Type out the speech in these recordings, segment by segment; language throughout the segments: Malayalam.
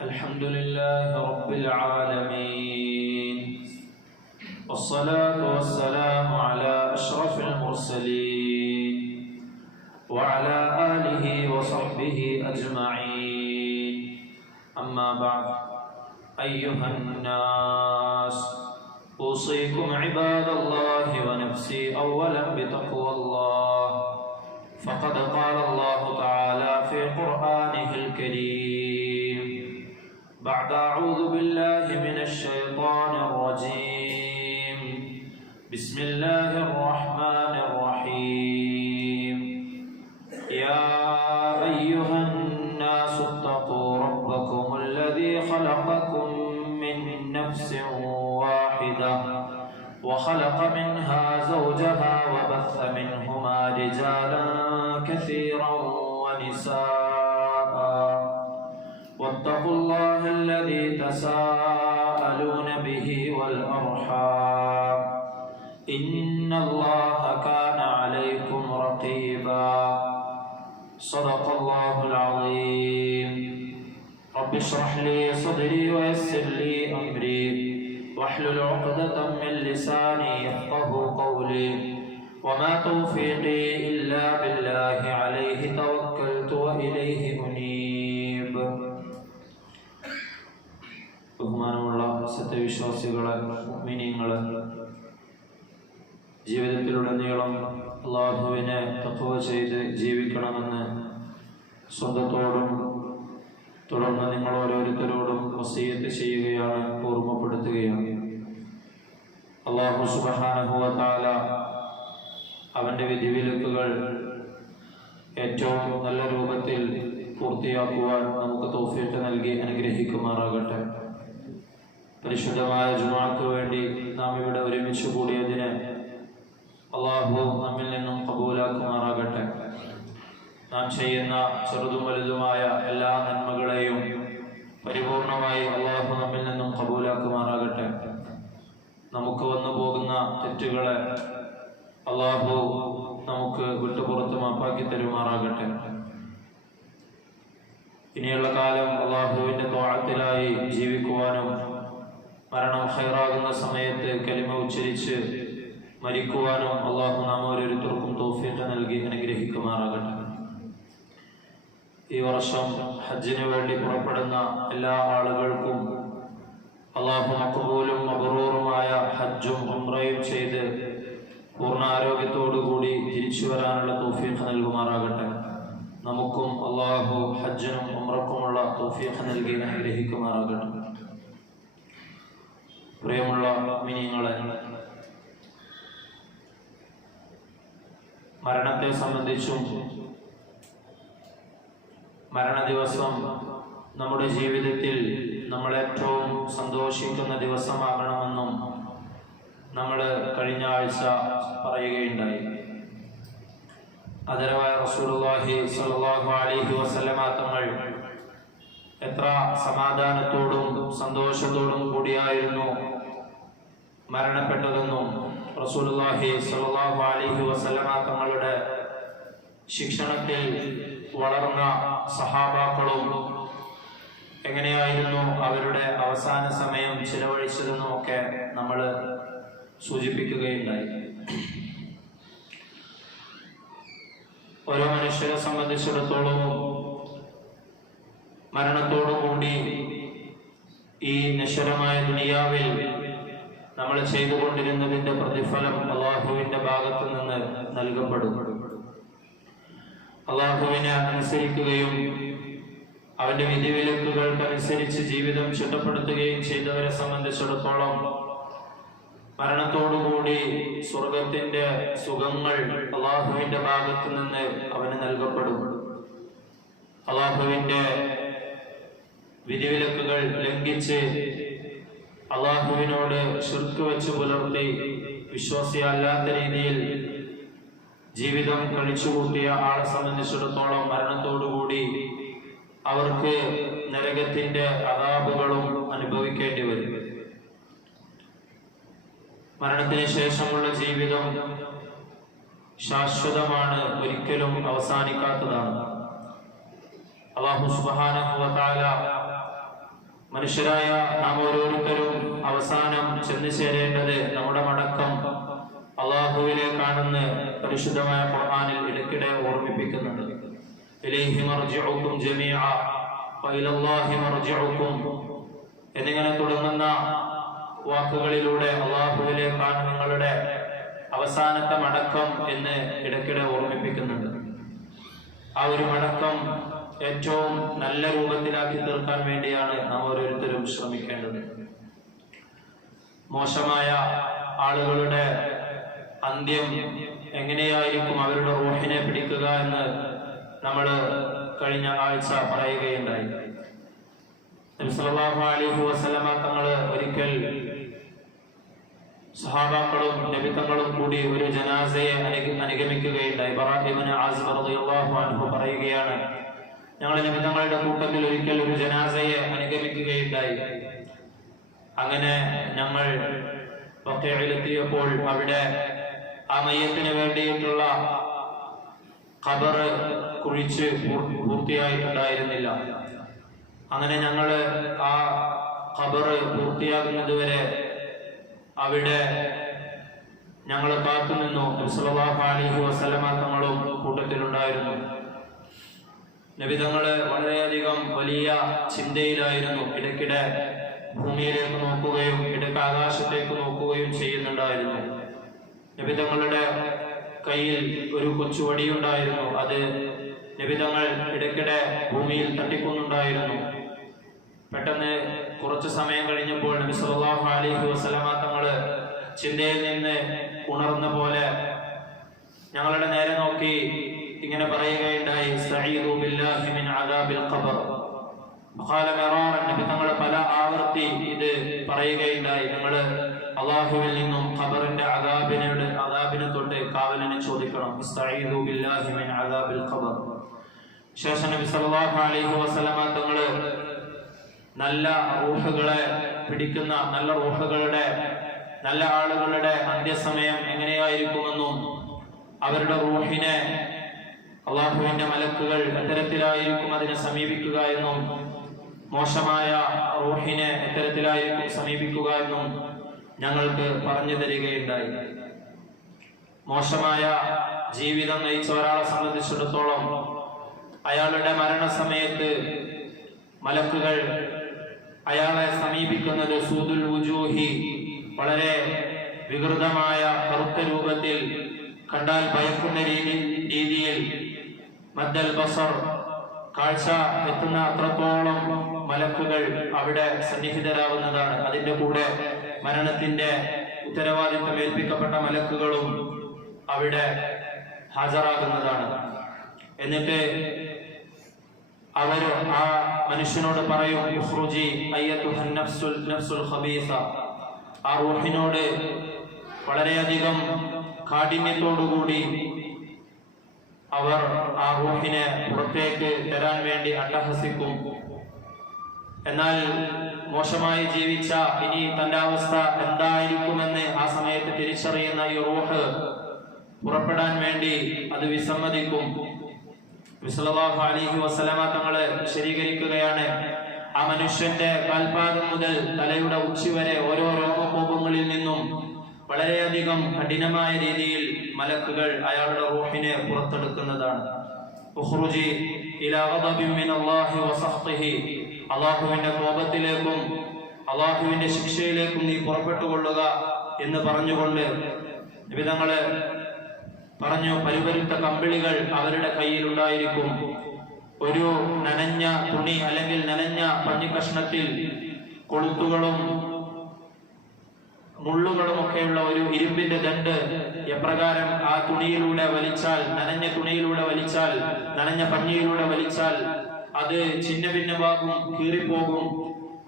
الحمد لله رب العالمين، والصلاة والسلام على أشرف المرسلين وعلى آله وصحبه أجمعين. أما بعد، أيها الناس، أوصيكم عباد الله ونفسي أولا بتقوى الله، فقد قال الله تعالى في قرآنه الكريم بعد أعوذ بالله من الشيطان الرجيم، بسم الله الرحمن الرحيم. يا أيها الناس اتقوا ربكم الذي خلقكم من نفس واحدة وخلق منها زوجها وبث منهما رجالا كثيرا ونساء، واتقوا الله الذي تساءلون به والأرحام، إن الله كان عليكم رقيبا. صدق الله العظيم. رب اشرح لي صدري ويسر لي أمري واحلل عقدة من لساني يفقه قولي، وما توفيقي إلا بالله عليه توكلت وإليه أنيب. ബഹുമാനമുള്ള സത്യവിശ്വാസികളെ, മുഅ്മിനീങ്ങളെ, ജീവിതത്തിലുടനീളം അല്ലാഹുവിനെ തഖ്വ ചെയ്ത് ജീവിക്കണമെന്ന് സ്വന്തത്തോടും തുടർന്ന് നിങ്ങൾ ഓരോരുത്തരോടും വസിയത്ത് ചെയ്യുകയാണ്, ഓർമ്മപ്പെടുത്തുകയാണ്. അല്ലാഹു സുബ്ഹാനഹു വ തആല അവന്റെ വിധിവിലക്കുകൾ ഏറ്റവും നല്ല രൂപത്തിൽ പൂർത്തിയാക്കുവാൻ നമുക്ക് തൗഫീഖ് നൽകി അനുഗ്രഹിക്കുമാറാകട്ടെ. പരിശുദ്ധമായ ജുമുഅക്ക് വേണ്ടി നാം ഇവിടെ ഒരുമിച്ച് കൂടിയതിന് അല്ലാഹു നമ്മിൽ നിന്നും ഖബൂലാക്കുമാറാകട്ടെ. നാം ചെയ്യുന്ന ചെറുതും വലുതുമായ എല്ലാ നന്മകളെയും പരിപൂർണമായി അല്ലാഹു നമ്മിൽ നിന്നും ഖബൂലാക്കുമാറാകട്ടെ. നമുക്ക് വന്നു പോകുന്ന തെറ്റുകളെ അല്ലാഹു നമുക്ക് വിട്ടുപുറത്ത് മാപ്പാക്കി തരുമാറാകട്ടെ. ഇനിയുള്ള കാലം അല്ലാഹുവിന്റെ ത്വഅത്തിലായി ജീവിക്കുവാനും മരണം ഖൈറാകുന്ന സമയത്ത് കലിമ ഉച്ചരിച്ച് മരിക്കുവാനും അല്ലാഹു നാം ഓരോരുത്തർക്കും തൗഫീഖ് നൽകി അനുഗ്രഹിക്കുമാറാകട്ടെ. ഈ വർഷം ഹജ്ജിന് വേണ്ടി പുറപ്പെടുന്ന എല്ലാ ആളുകൾക്കും അല്ലാഹു മഖ്ബൂലും മബ്റൂറുമായ ഹജ്ജും ഉംറയും ചെയ്ത് പൂർണ്ണ ആരോഗ്യത്തോടുകൂടി തിരിച്ചു വരാനുള്ള തൗഫീഖ് നൽകുമാറാകട്ടെ. നമുക്കും അല്ലാഹു ഹജ്ജിനും ഉംറക്കുമുള്ള തൗഫീഖ് നൽകി അനുഗ്രഹിക്കുമാറാകട്ടെ. പ്രിയമുള്ള മുഅ്മിനീങ്ങളെ, മരണത്തെ സംബന്ധിച്ചും മരണദിവസം നമ്മുടെ ജീവിതത്തിൽ നമ്മൾ ഏറ്റവും സന്തോഷിക്കുന്ന ദിവസമാകണമെന്നും നമ്മൾ കഴിഞ്ഞ ആഴ്ച പറയുകയുണ്ടായി. ആദരവായ റസൂലുള്ളാഹി സ്വല്ലല്ലാഹു അലൈഹി വസല്ലമ തങ്ങൾ എത്ര സമാധാനത്തോടും സന്തോഷത്തോടും കൂടിയായിരുന്നു മരണപ്പെട്ടതെന്നും റസൂലുള്ളാഹി സ്വല്ലല്ലാഹു അലൈഹി വസല്ലമ തങ്ങളുടെ ശിക്ഷണത്തിൽ വളർന്ന സഹാബാക്കളും എങ്ങനെയായിരുന്നു അവരുടെ അവസാന സമയം ചിലവഴിച്ചതെന്നുമൊക്കെ നമ്മൾ സൂചിപ്പിക്കുകയുണ്ടായി. ഓരോ മനുഷ്യരെ സംബന്ധിച്ചിടത്തോളം മരണത്തോടുകൂടി ഈ നശ്വരമായ ദുനിയാവിൽ നമ്മൾ ചെയ്തുകൊണ്ടിരുന്നതിന്റെ പ്രതിഫലം അല്ലാഹുവിന്റെ ഭാഗത്തു നിന്ന് നൽകപ്പെടും. അല്ലാഹുവിനെ അനുസരിക്കുകയും അവന്റെ വിധിവിലക്കുകൾക്കനുസരിച്ച് ജീവിതം ചിട്ടപ്പെടുത്തുകയും ചെയ്തവരെ സംബന്ധിച്ചിടത്തോളം മരണത്തോടുകൂടി സ്വർഗത്തിന്റെ സുഖങ്ങൾ അല്ലാഹുവിന്റെ ഭാഗത്തു നിന്ന് അവന് നൽകപ്പെടും. അല്ലാഹുവിന്റെ വിധിവിലക്കുകൾ ലംഘിച്ച് അല്ലാഹുവിനോട് ശിർക്ക് വെച്ച് പുലർത്തി വിശ്വാസിയല്ലാത്ത രീതിയിൽ ജീവിതം കഴിച്ചുകൂട്ടിയ ആളെ സംബന്ധിച്ചിടത്തോളം മരണത്തോടുകൂടി അവർക്ക് നരകത്തിന്റെ അദാബുകളും അനുഭവിക്കേണ്ടി വരും. മരണത്തിന് ശേഷമുള്ള ജീവിതം ശാശ്വതമാണ്, ഒരിക്കലും അവസാനിക്കാത്തതാണ്. അല്ലാഹു സുബ്ഹാനഹു വ തആല മനുഷ്യരായ നാം ഓരോരുത്തരും അവസാനം ചെന്നു ചേരേണ്ടത് നമ്മുടെ മടക്കം അള്ളാഹുവിലേക്കാണെന്ന് പരിശുദ്ധമായ ഖുർആനിൽ ഇടയ്ക്കിടെ ഓർമ്മിപ്പിക്കുന്നുണ്ട്. ഇലൈഹി മർജിഉകും ജമീഅ വ ഇലല്ലാഹി മർജിഉകും എന്നിങ്ങനെ തുടങ്ങുന്ന വാക്കുകളിലൂടെ അള്ളാഹുവിലേക്കാണ് നിങ്ങളുടെ അവസാനത്തെ മടക്കം എന്ന് ഇടയ്ക്കിടെ ഓർമ്മിപ്പിക്കുന്നുണ്ട്. ആ ഒരു മടക്കം ഏറ്റവും നല്ല രൂപത്തിലാക്കി തീർക്കാൻ വേണ്ടിയാണ് നാം ഓരോരുത്തരും ശ്രമിക്കേണ്ടത്. മോശമായ ആളുകളുടെ അന്ത്യം എങ്ങനെയായിരിക്കും അവരുടെ റൂഹിനെ പിടിക്കുക എന്ന് നമ്മൾ കഴിഞ്ഞ ആഴ്ച പറയുകയുണ്ടായി. നബി സല്ലല്ലാഹു അലൈഹി വസല്ലമ തങ്ങൾ ഒരിക്കൽ സഹാബാക്കളും നബി തങ്ങളും കൂടി ഒരു ജനാസയെ അനുഗമിക്കുകയുണ്ടായി. ബറാഅ ഇബ്നു ആസിബ് റളിയല്ലാഹു അൻഹു പറയുകയാണ്, ഞങ്ങൾ നബി തങ്ങളുടെ കൂട്ടത്തിൽ ഒരിക്കൽ ഒരു ജനാസയെ അനുഗമിക്കുകയുണ്ടായി. അങ്ങനെ ഞങ്ങൾ ബഖീഇലെത്തിയപ്പോൾ അവിടെ ആ മയ്യത്തിന് വേണ്ടിയിട്ടുള്ള ഖബർ കുഴിച്ച് പൂർത്തിയായിട്ടുണ്ടായിരുന്നില്ല. അങ്ങനെ ഞങ്ങൾ ആ ഖബർ പൂർത്തിയാകുന്നത് വരെ അവിടെ ഞങ്ങൾ കാത്തുനിന്നു. നബി സല്ലല്ലാഹു അലൈഹി വസല്ലമ തങ്ങളും കൂട്ടത്തിലുണ്ടായിരുന്നു. നബി തങ്ങള് വളരെയധികം വലിയ ചിന്തയിലായിരുന്നു. ഇടയ്ക്കിടെ ഭൂമിയിലേക്ക് നോക്കുകയും ഇടയ്ക്ക് ആകാശത്തേക്ക് നോക്കുകയും ചെയ്യുന്നുണ്ടായിരുന്നു. നബി തങ്ങളുടെ കയ്യിൽ ഒരു കൊച്ചുവടിയുണ്ടായിരുന്നു. അത് നബി തങ്ങൾ ഇടയ്ക്കിടെ ഭൂമിയിൽ തട്ടിക്കുന്നുണ്ടായിരുന്നു. പെട്ടെന്ന് കുറച്ചു സമയം കഴിഞ്ഞപ്പോൾ നബി സല്ലല്ലാഹു അലൈഹി വസല്ലമ തങ്ങള് ചിന്തയിൽ നിന്ന് ഉണർന്ന പോലെ ഞങ്ങളുടെ നേരെ നോക്കി ഇങ്ങനെ പറയുകയുണ്ടായി, സഈദു ബില്ലാഹി മിൻ അദാബിൽ ഖബർ. ഖാല മിറാറൻ, നബി തങ്ങൾ പല ആവർത്തി ഇത് പറയുകയുണ്ടായി, നിങ്ങൾ അല്ലാഹുവിൽ നിന്നും ഖബറിന്റെ അദാബിനെ തൊട്ട് കാവലിനെ ചോദിക്കണം. സഈദു ബില്ലാഹി മിൻ അദാബിൽ ഖബർ. ശേഷം നബി സല്ലല്ലാഹു അലൈഹി വസല്ലമ തങ്ങൾ നല്ല റൂഹുകളെ പിടിക്കുന്ന നല്ല ആളുകളുടെ അന്ത്യസമയം എങ്ങനെയായിരിക്കുമെന്നും അവരുടെ റൂഹിനെ അള്ളാഹുവിന്റെ മലക്കുകൾ എത്തരത്തിലായിരിക്കും അതിനെ സമീപിക്കുക എന്നും മോശമായ റൂഹിനെ എത്തരത്തിലായിരിക്കും സമീപിക്കുക എന്നും ഞങ്ങൾക്ക് പറഞ്ഞു തരികയുണ്ടായി. മോശമായ ജീവിതം നയിച്ച ഒരാളെ സംബന്ധിച്ചിടത്തോളം അയാളുടെ മരണസമയത്ത് മലക്കുകൾ അയാളെ സമീപിക്കുന്നത് സൂദുൽ വുജൂഹി, വളരെ വികൃതമായ കറുത്ത രൂപത്തിൽ, കണ്ടാൽ ഭയക്കുന്ന രീതിയിൽ, മദ്ദൽ ബസർ, കാഴ്ച എത്തുന്ന അത്രത്തോളം മലക്കുകൾ അവിടെ സന്നിഹിതരാകുന്നതാണ്. അതിന്റെ കൂടെ മരണത്തിന്റെ ഉത്തരവാദിത്വം ഏൽപ്പിക്കപ്പെട്ട മലക്കുകളും അവിടെ ഹാജരാകുന്നതാണ്. എന്നിട്ട് അവർ ആ മനുഷ്യനോട് പറയും, ഉഖ്റുജി അയ്യതുഹൻ നഫ്സുൽ ഖബീസ. ആ റൂഹിനോട് വളരെയധികം കാഠിന്യത്തോടുകൂടി അവർ ആ റൂഹിനെ പുറത്തേക്ക് തരാൻ വേണ്ടി അട്ടഹസിക്കും. എന്നാൽ മോശമായി ജീവിച്ച ഇനി തന്റെ അവസ്ഥ എന്തായിരിക്കുമെന്ന് ആ സമയത്ത് തിരിച്ചറിയുന്ന ഈ റൂഹ് പുറപ്പെടാൻ വേണ്ടി അത് വിസമ്മതിക്കും. സല്ലല്ലാഹു അലൈഹി വസല്ലമ തങ്ങളെ വിശദീകരിക്കുകയാണ്, ആ മനുഷ്യന്റെ കാൽപാദം മുതൽ തലയുടെ ഉച്ചി വരെ ഓരോ രോമകൂപങ്ങളിൽ നിന്നും വളരെയധികം കഠിനമായ രീതിയിൽ മലക്കുകൾ അയാളുടെ റൂഹിനെ പുറത്തെടുക്കുന്നതാണ്. ഉഖ്റുജി ഇലാ ഗദബിൻ മിനല്ലാഹി വസഖ്തിഹി. അല്ലാഹുവിന്റെ കോപത്തിലേക്കും അല്ലാഹുവിന്റെ ശിക്ഷയിലേക്കും നീ പുറപ്പെട്ടുകൊള്ളുക എന്ന് പറഞ്ഞുകൊണ്ട് നബി തങ്ങളെ പറഞ്ഞു, പരിപരുത്ത കമ്പിളികൾ അവരുടെ കയ്യിലുണ്ടായിരിക്കും. ഒരു നനഞ്ഞ തുണി അല്ലെങ്കിൽ നനഞ്ഞ പഞ്ഞിക്കഷ്ണത്തിൽ കൊളുത്തുകളും മുള്ളുകളും ഒക്കെയുള്ള ഒരു ഇരുമ്പിന്റെ ദണ്ട് എപ്രകാരം ആ തുണിയിലൂടെ വലിച്ചാൽ, നനഞ്ഞ തുണിയിലൂടെ വലിച്ചാൽ, നനഞ്ഞ പഞ്ഞിയിലൂടെ വലിച്ചാൽ അത് ഛിന്ന ഭിന്നമാകും, കീറിപ്പോകും,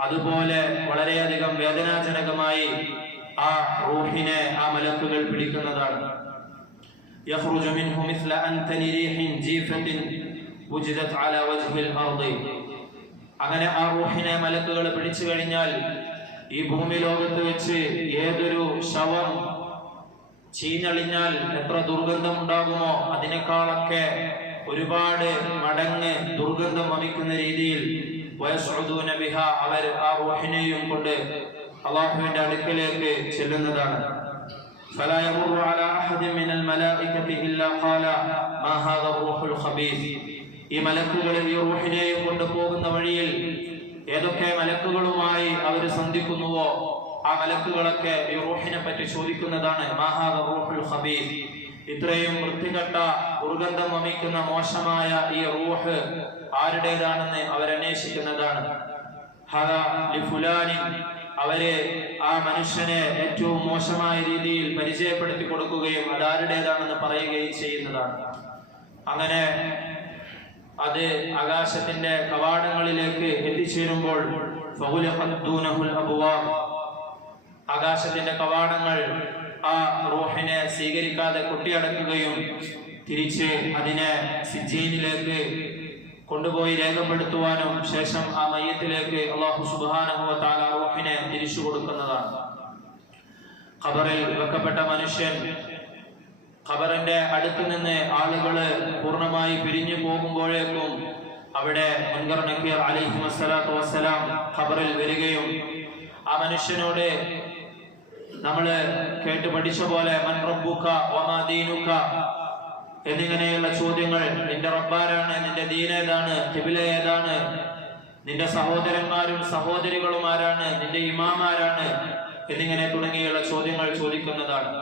അതുപോലെ വളരെയധികം വേദനാജനകമായി ആ റൂഹിനെ ആ മലക്കുകൾ പിടിക്കുന്നതാണ്. يخرج منه مثل أنتن ريح جيفة وجدت على وجه الأرض. അങ്ങനെ ആ റൂഹിനെ മലക്കുകൾ പിടിച്ചു കഴിഞ്ഞാൽ ഈ ഭൂമി ലോകത്ത് വെച്ച് ഏതൊരു ശവം ചീഞ്ഞളിഞ്ഞാൽ എത്ര ദുർഗന്ധം ഉണ്ടാകുമോ അതിനേക്കാളൊക്കെ ഒരുപാട് മടങ്ങ് ദുർഗന്ധം വമിക്കുന്ന രീതിയിൽ വയസ്ഉദൂന ബിഹാ, അവർ ആ റൂഹിനെയും കൊണ്ട് അല്ലാഹുവിന്റെ അടുക്കലേക്ക് ചെല്ലുന്നതാണ്. ഫലാ യമറു അലാ അഹദിൻ മിനൽ മലായികതി ഇല്ലാ ഖാല മാ ഹാദാ റൂഹുൽ ഖബീസ്. ഈ മലക്കുകൾ ഈ റൂഹിനെയും കൊണ്ട് പോകുന്ന വഴിയിൽ ഏതൊക്കെ മലക്കുകളുമായി അവർ സന്ധിക്കുന്നുവോ ആ മലക്കുകളൊക്കെ ഈ റൂഹിനെ പറ്റി ചോദിക്കുന്നതാണ്. മാ ഹാദാ റൂഹുൽ ഖബീസ്, ഇത്രയും വൃത്തികെട്ട ദുർഗന്ധം വമിക്കുന്ന മോശമായ ഈ റൂഹ് ആരുടേതാണെന്ന് അവരന്വേഷിക്കുന്നതാണ്. ഹദാ ലിഫുലാനി, അവരെ ആ മനുഷ്യനെ ഏറ്റവും മോശമായ രീതിയിൽ പരിചയപ്പെടുത്തി കൊടുക്കുകയും അതാരുടേതാണെന്ന് പറയുകയും ചെയ്യുന്നതാണ്. അങ്ങനെ അത് ആകാശത്തിന്റെ കവാടങ്ങളിലേക്ക് എത്തിച്ചേരുമ്പോൾ ആകാശത്തിന്റെ കവാടങ്ങൾ ആ റൂഹിനെ സ്വീകരിക്കാതെ കൊട്ടിയടക്കുകയും തിരിച്ച് അതിനെ സിജ്ജീനിലേക്ക് കൊണ്ടുപോയി രേഖപ്പെടുത്തുവാനും ശേഷം ആ മയ്യത്തിലേക്ക് അല്ലാഹു സുബ്ഹാനഹു വ തആല റൂഹിനെ തിരിച്ചു കൊടുക്കുന്നതാണ്. ഖബറിൽ വെക്കപ്പെട്ട മനുഷ്യൻ ഖബറിന്റെ അടുത്ത് നിന്ന് ആളുകള് പൂർണ്ണമായി പിരിഞ്ഞു പോകുമ്പോഴേക്കും അവിടെ മുൻകർ നക്കീർ അലൈഹി വസ്സലാത്തു വസ്സലാം ഖബറിൽ വരികയും ആ മനുഷ്യനോട് നമ്മള് കേട്ട് പഠിച്ച പോലെ മൻ റബ്ബുക വമാ ദീനുക എന്നിങ്ങനെയുള്ള ചോദ്യങ്ങൾ, നിന്റെ റബ്ബാരാണ്, നിന്റെ ദീൻ ഏതാണ്, ഖിബ്ല ഏതാണ്, നിന്റെ സഹോദരന്മാരും സഹോദരികളും ആരാണ്, നിന്റെ ഇമാമാരാണ് എന്നിങ്ങനെ തുടങ്ങിയുള്ള ചോദ്യങ്ങൾ ചോദിക്കുന്നതാണ്.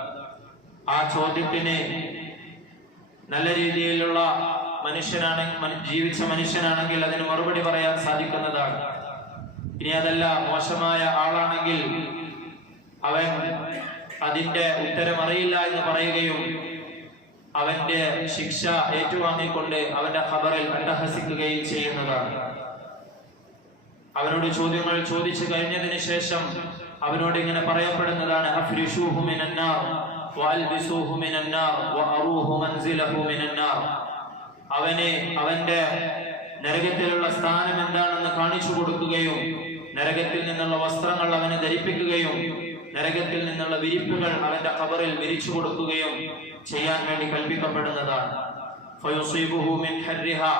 ആ ചോദ്യത്തിന് നല്ല രീതിയിലുള്ള ജീവിച്ച മനുഷ്യനാണെങ്കിൽ അതിന് മറുപടി പറയാൻ സാധിക്കുന്നതാണ്. ഇനി അതല്ല, മോശമായ ആളാണെങ്കിൽ അവൻ അതിന്റെ ഉത്തരം അറിയില്ല എന്ന് പറയുകയും അവന്റെ ശിക്ഷ ഏറ്റുവാങ്ങിക്കൊണ്ട് അവന്റെ ഖബറിൽ അട്ടഹസിക്കുകയും ചെയ്യുന്നതാണ്. അവനോട് ചോദ്യങ്ങൾ ചോദിച്ചു കഴിഞ്ഞതിന് ശേഷം അവനോട് ഇങ്ങനെ പറയപ്പെടുന്നതാണ്, അഫ്രിഷൂഹു മിനന്നാർ വഅൽബിസൂഹു മിനന്നാർ വഅറൂഹു മൻസിലഹു മിനന്നാർ. അവനെ അവന്റെ നരകത്തിലുള്ള സ്ഥാനം എന്താണെന്ന് കാണിച്ചു കൊടുക്കുകയും നരകത്തിൽ നിന്നുള്ള വസ്ത്രങ്ങൾ അവനെ ധരിപ്പിക്കുകയും നരകത്തിൽ നിന്നുള്ള വിരിപ്പുകൾ അവന്റെ ഖബറിൽ വിരിച്ചു കൊടുക്കുകയും ചെയ്യാൻ വേണ്ടി കൽപ്പിക്കപ്പെടുന്നതാണ്. ഫയുസീബുഹു മിൻ ഹർരിഹാ,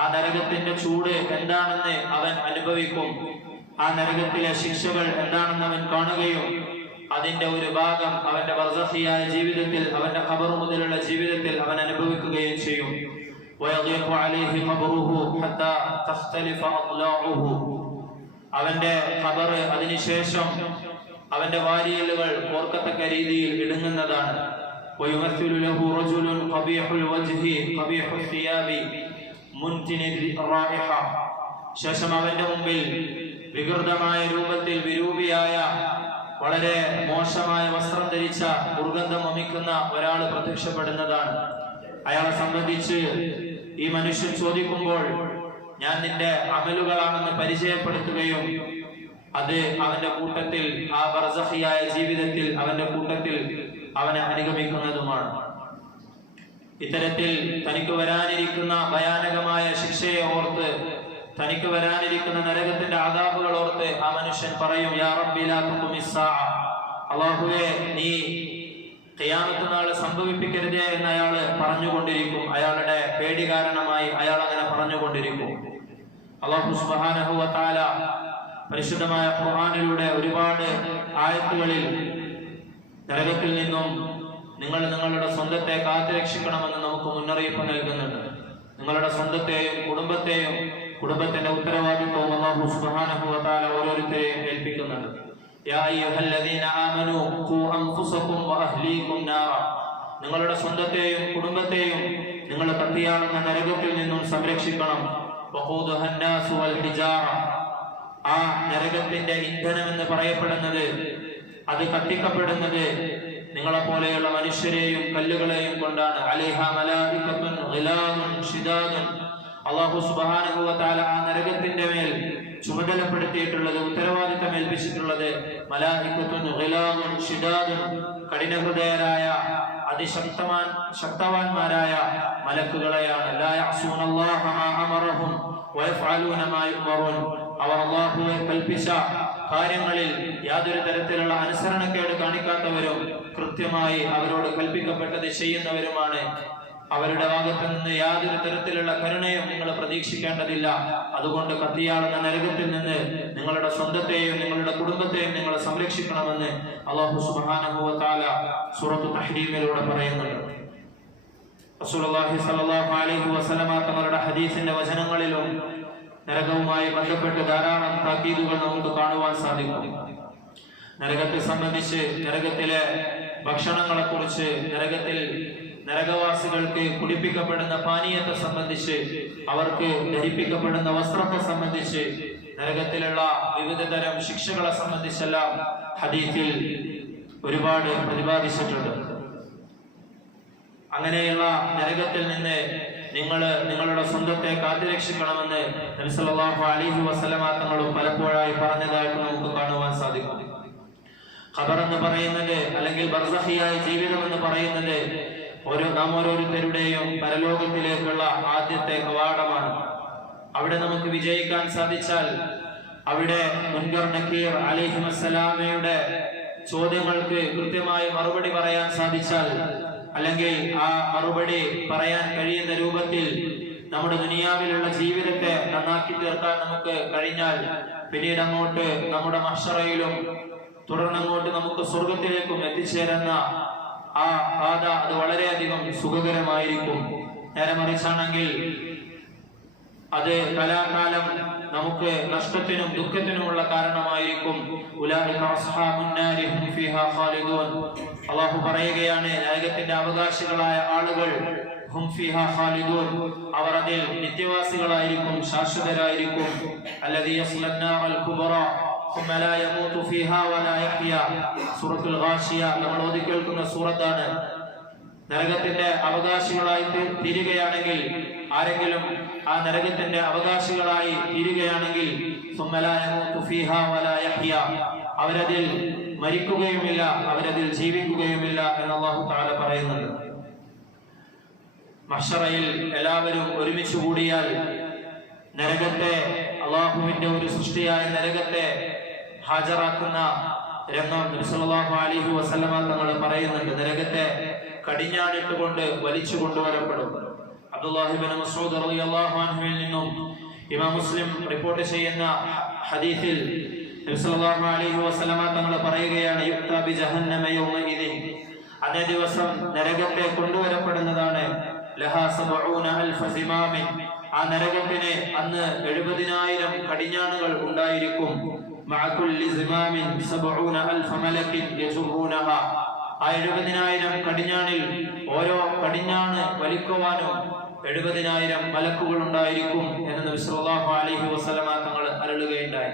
ആ നരകത്തിന്റെ ചൂട് എന്താണെന്ന് അവൻ അനുഭവിക്കും. ആ നരകത്തിലെ ശിക്ഷകൾ എന്താണെന്ന് അവൻ കാണുകയും അതിന്റെ ഒരു ഭാഗം അവന്റെ ബർസഖിയായ ജീവിതത്തിൽ, അവന്റെ ഖബർ മുതലുള്ള ജീവിതത്തിൽ അവൻ അനുഭവിക്കുകയും ചെയ്യും. വയദീഖു അലൈഹി ഖബറുഹു ഹത്താ തഖ്തലിഫ അദ്ലാഉഹു, അവന്റെ ഖബർ അതിനുശേഷം അവന്റെ വാരിയലുകൾ ഓർക്കത്തക്ക രീതിയിൽ ഇടുങ്ങുന്നതാണ്. വയുമസ്സിലു ലഹു റജുലുൻ ഖബീഹുൽ വജ്ഹി ഖബീഹുൽ സിയാബി മുൻതിനിർ റായിഹ, ശേഷം അവന്റെ മുമ്പിൽ വികൃതമായ രൂപത്തിൽ വിരൂപിയായ വളരെ മോശമായ വസ്ത്രം ധരിച്ച ദുർഗന്ധം വമിക്കുന്ന ഒരാൾ പ്രത്യക്ഷപ്പെടുന്നതാണ്. അയാളെ സംബന്ധിച്ച് ഈ മനുഷ്യൻ ചോദിക്കുമ്പോൾ ഞാൻ നിന്റെ അമലുകളാണെന്ന് പരിചയപ്പെടുത്തുകയും അത് അവന്റെ കൂട്ടത്തിൽ, ആ ബർസഖിയായ ജീവിതത്തിൽ അവന്റെ കൂട്ടത്തിൽ അവനെ അനുഗമിക്കുന്നതുമാണ്. ഇത്തരത്തിൽ തനിക്ക് വരാനിരിക്കുന്ന ഭയാനകമായ ശിക്ഷയെ ഓർത്ത്, തനിക്ക് വരാനിരിക്കുന്ന നരകത്തിന്റെ ആദാബുകൾ ഓർത്ത് ആ മനുഷ്യൻ പറയും, യാ റബ്ബി ലാ തുഖ്മിസ്സാഅ, അല്ലാഹുവേ നീ ഖിയാമത്ത് നാൾ സംഭവിപ്പിക്കരുതേ എന്ന് അയാൾ പറഞ്ഞുകൊണ്ടിരിക്കും. അയാളുടെ പേടി കാരണമായി അയാൾ അങ്ങനെ പറഞ്ഞുകൊണ്ടിരിക്കും. അല്ലാഹു സുബ്ഹാനഹു വ തആല പരിശുദ്ധമായ ഖുർആനിലൂടെ ഒരുപാട് ആയത്തുകളിൽ നരകത്തിൽ നിന്നും നിങ്ങൾ നിങ്ങളുടെ സ്വന്തത്തെ കാത്തുരക്ഷിക്കണമെന്ന് നമുക്ക് മുന്നറിയിപ്പ് നൽകുന്നുണ്ട്. നിങ്ങളുടെ സ്വന്തത്തെയും കുടുംബത്തെയും കുടുംബത്തിന്റെ ഉത്തരവാദിത്വവും അല്ലാഹു സുബ്ഹാനഹു വ തആല ഓരോരുത്തരെയും ഏൽപ്പിക്കുന്നുണ്ട്. യാ അയ്യുഹല്ലദീന ആമനൂ ഖൂ അൻഫുസകും വഅഹ്ലീകും നാറ, നിങ്ങളുടെ സ്വന്തത്തെയും കുടുംബത്തെയും നിങ്ങൾ കത്തിയാളുന്ന നരകത്തിൽ നിന്നും സംരക്ഷിക്കണം. വഖൂദുഹൻ നാസു വൽ ഹിജാറ, ആ നരകത്തിന്റെ ഇന്ധനം എന്ന് പറയപ്പെടുന്നത്, അത് കത്തിക്കപ്പെടുന്നത് നിങ്ങളെ പോലെയുള്ള മനുഷ്യരെയും കല്ലുകളെയും കൊണ്ടാണ്. അലൈഹാ മലായികത്തുൻ ഗിലാദുൻ ശിദാദുൻ, അല്ലാഹു സുബ്ഹാനഹു വ തആല ആ നരകത്തിന്റെ മേൽ ചുമതലപ്പെടുത്തിയിട്ടുള്ളത്, ഉത്തരവാദിത്തം ഏൽപ്പിച്ചിട്ടുള്ളത് മലായികത്തുൻ ഗിലാദുൻ ശിദാദുൻ, കഠിനഹൃദയരായ ശക്തവാന്മാരായ മലക്കുകളെയാണ്. ലാ യഅസൂനല്ലാഹ മാ അമറഹും വയഫ്അലൂന മാ യുമറൂൻ, അവർ അല്ലാഹുവെ കൽപ്പിച്ച കാര്യങ്ങളിൽ യാതൊരു തരത്തിലുള്ള അനുസരണക്കേട് കാണിക്കാത്തവരും കൃത്യമായി അവരോട് കൽപ്പിക്കപ്പെട്ടത് ചെയ്യുന്നവരുമാണ് അവരുടെ ഭാഗത്ത് നിന്ന് യാതൊരു തരത്തിലുള്ള കരുണയും നിങ്ങൾ പ്രതീക്ഷിക്കേണ്ടതില്ല. അതുകൊണ്ട് കത്തിയാളുന്ന നരകത്തിൽ നിന്ന് നിങ്ങളുടെ സ്വന്തത്തെയും നിങ്ങളുടെ കുടുംബത്തെയും നിങ്ങൾ സംരക്ഷിക്കണമെന്ന് അല്ലാഹു സുബ്ഹാനഹു വ തആല സൂറത്തു തഹ്രീമിലൂടെ പറയുന്നുണ്ട്. റസൂലുള്ളാഹി സ്വല്ലല്ലാഹു അലൈഹി വസല്ലമ തങ്ങളുടെ ഹദീസിന്റെ വചനങ്ങളിലും നരകവുമായി ബന്ധപ്പെട്ട് ധാരാളം താക്കീതുകൾ നമുക്ക് കാണുവാൻ സാധിക്കും. നരകത്തെ സംബന്ധിച്ച്, നരകത്തിലെ ഭക്ഷണങ്ങളെ കുറിച്ച്, നരകവാസികൾക്ക് കുടിപ്പിക്കപ്പെടുന്ന പാനീയത്തെ സംബന്ധിച്ച്, അവർക്ക് ധരിപ്പിക്കപ്പെടുന്ന വസ്ത്രത്തെ സംബന്ധിച്ച്, നരകത്തിലുള്ള വിവിധ തരം ശിക്ഷകളെ സംബന്ധിച്ചെല്ലാം ഹദീസിൽ ഒരുപാട് പ്രതിപാദിച്ചിട്ടുണ്ട്. അങ്ങനെയുള്ള നരകത്തിൽ നിന്ന് നിങ്ങളുടെ സ്വന്തത്തെ കാത്തുരക്ഷിക്കണമെന്ന് നബി സല്ലല്ലാഹു അലൈഹി വസല്ലമ തങ്ങളും പലപ്പോഴായി പറഞ്ഞതായിട്ട് നമുക്ക് കാണുവാൻ സാധിക്കും. ഖബർ എന്ന് പറയുന്നത്, അല്ലെങ്കിൽ ബർസഖിയായ ജീവിതം എന്ന് പറയുന്നത് നാം ഓരോരുത്തരുടെയും പരലോകത്തിലേക്കുള്ള ആദ്യത്തെ കവാടമാണ്. അവിടെ നമുക്ക് വിജയിക്കാൻ സാധിച്ചാൽ, അവിടെ മുൻകർ നക്കീർ അലൈഹിമസ്സലാമയുടെ ചോദ്യങ്ങൾക്ക് കൃത്യമായി മറുപടി പറയാൻ സാധിച്ചാൽ, അല്ലെങ്കിൽ ആ മറുപടി പറയാൻ കഴിയുന്ന രൂപത്തിൽ നമ്മുടെ ദുനിയാവിലുള്ള ജീവിതത്തെ നന്നാക്കി തീർക്കാൻ നമുക്ക് കഴിഞ്ഞാൽ, പിന്നീട് അങ്ങോട്ട് നമ്മുടെ മഹ്ശറയിലും തുടർന്നങ്ങോട്ട് നമുക്ക് സ്വർഗത്തിലേക്കും എത്തിച്ചേരുന്ന ആ പാത അത് വളരെയധികം സുഖകരമായിരിക്കും. നേരെ മറിച്ചാണെങ്കിൽ അത് കലാകാലം നമുക്ക് നഷ്ടത്തിനും ദുഃഖത്തിനുമുള്ള കാരണമായിരിക്കും. അല്ലാഹു പറയുകയാണ്, നരകത്തിന്റെ അവകാശികളായ ആളുകൾ അവർ അതിൽ നിത്യവാസികളായിരിക്കും, ശാശ്വതരായിരിക്കും. സൂറത്തുൽ ഗാശിയ നമ്മൾ ഓതി കേൾക്കുന്ന സൂറത്താണ്. നരകത്തിന്റെ അവകാശികളായി തീരുകയാണെങ്കിൽ, ആരെങ്കിലും ആ നരകത്തിന്റെ അവകാശികളായി തീരുകയാണെങ്കിൽ, അവരതിൽ മരിക്കുകയുമില്ല, അവരതിൽ ജീവിക്കുകയുമില്ല എന്ന് അല്ലാഹു തആല പറയുന്നുണ്ട്. മഹ്ശറയിൽ എല്ലാവരും ഒരുമിച്ച് കൂടിയാൽ നരകത്തെ, അല്ലാഹുവിന്റെ ഒരു സൃഷ്ടിയായ നരകത്തെ ഹാജരാക്കുന്ന രംഗം നബി സല്ലല്ലാഹു അലൈഹി വസല്ലമ തങ്ങൾ പറയുന്നുണ്ട്. നരകത്തെ കടിഞ്ഞാണിട്ടുകൊണ്ട് വലിച്ചു കൊണ്ടുവരപ്പെടും. അബ്ദുല്ലാഹി ഇബ്നു മസ്ഊദ് റളിയല്ലാഹു അൻഹുവിൽ നിന്നും ഇമാം മുസ്ലിം റിപ്പോർട്ട് ചെയ്യുന്ന ഹദീസിൽ നബി സല്ലല്ലാഹു അലൈഹി വസല്ലമ തങ്ങൾ പറയുകയാണ്, യുക്താ ബി ജഹന്നമ യൗമഇദിൻ, അന്നേ ദിവസം നരകത്തെ കൊണ്ടുവരപ്പെടുന്നതാണ്. ലഹാ 70000 സിമാമിൻ, ആ നരകത്തിന് അന്ന് 70,000 കടിഞ്ഞാണുകൾ ഉണ്ടായിരിക്കും. മഅ കുല്ലി സിമാമിൻ 70000 മലക്കിൻ യജുറൂനഹ, ആ 70,000 കടിഞ്ഞാണിൽ ഓരോ കടിഞ്ഞാണ് വലിക്കുവാനും 70,000 മലക്കുകൾ ഉണ്ടായിരിക്കും എന്ന് നബി സല്ലല്ലാഹു അലൈഹി വസല്ലമ തങ്ങൾ അരുളുകയുണ്ടായി.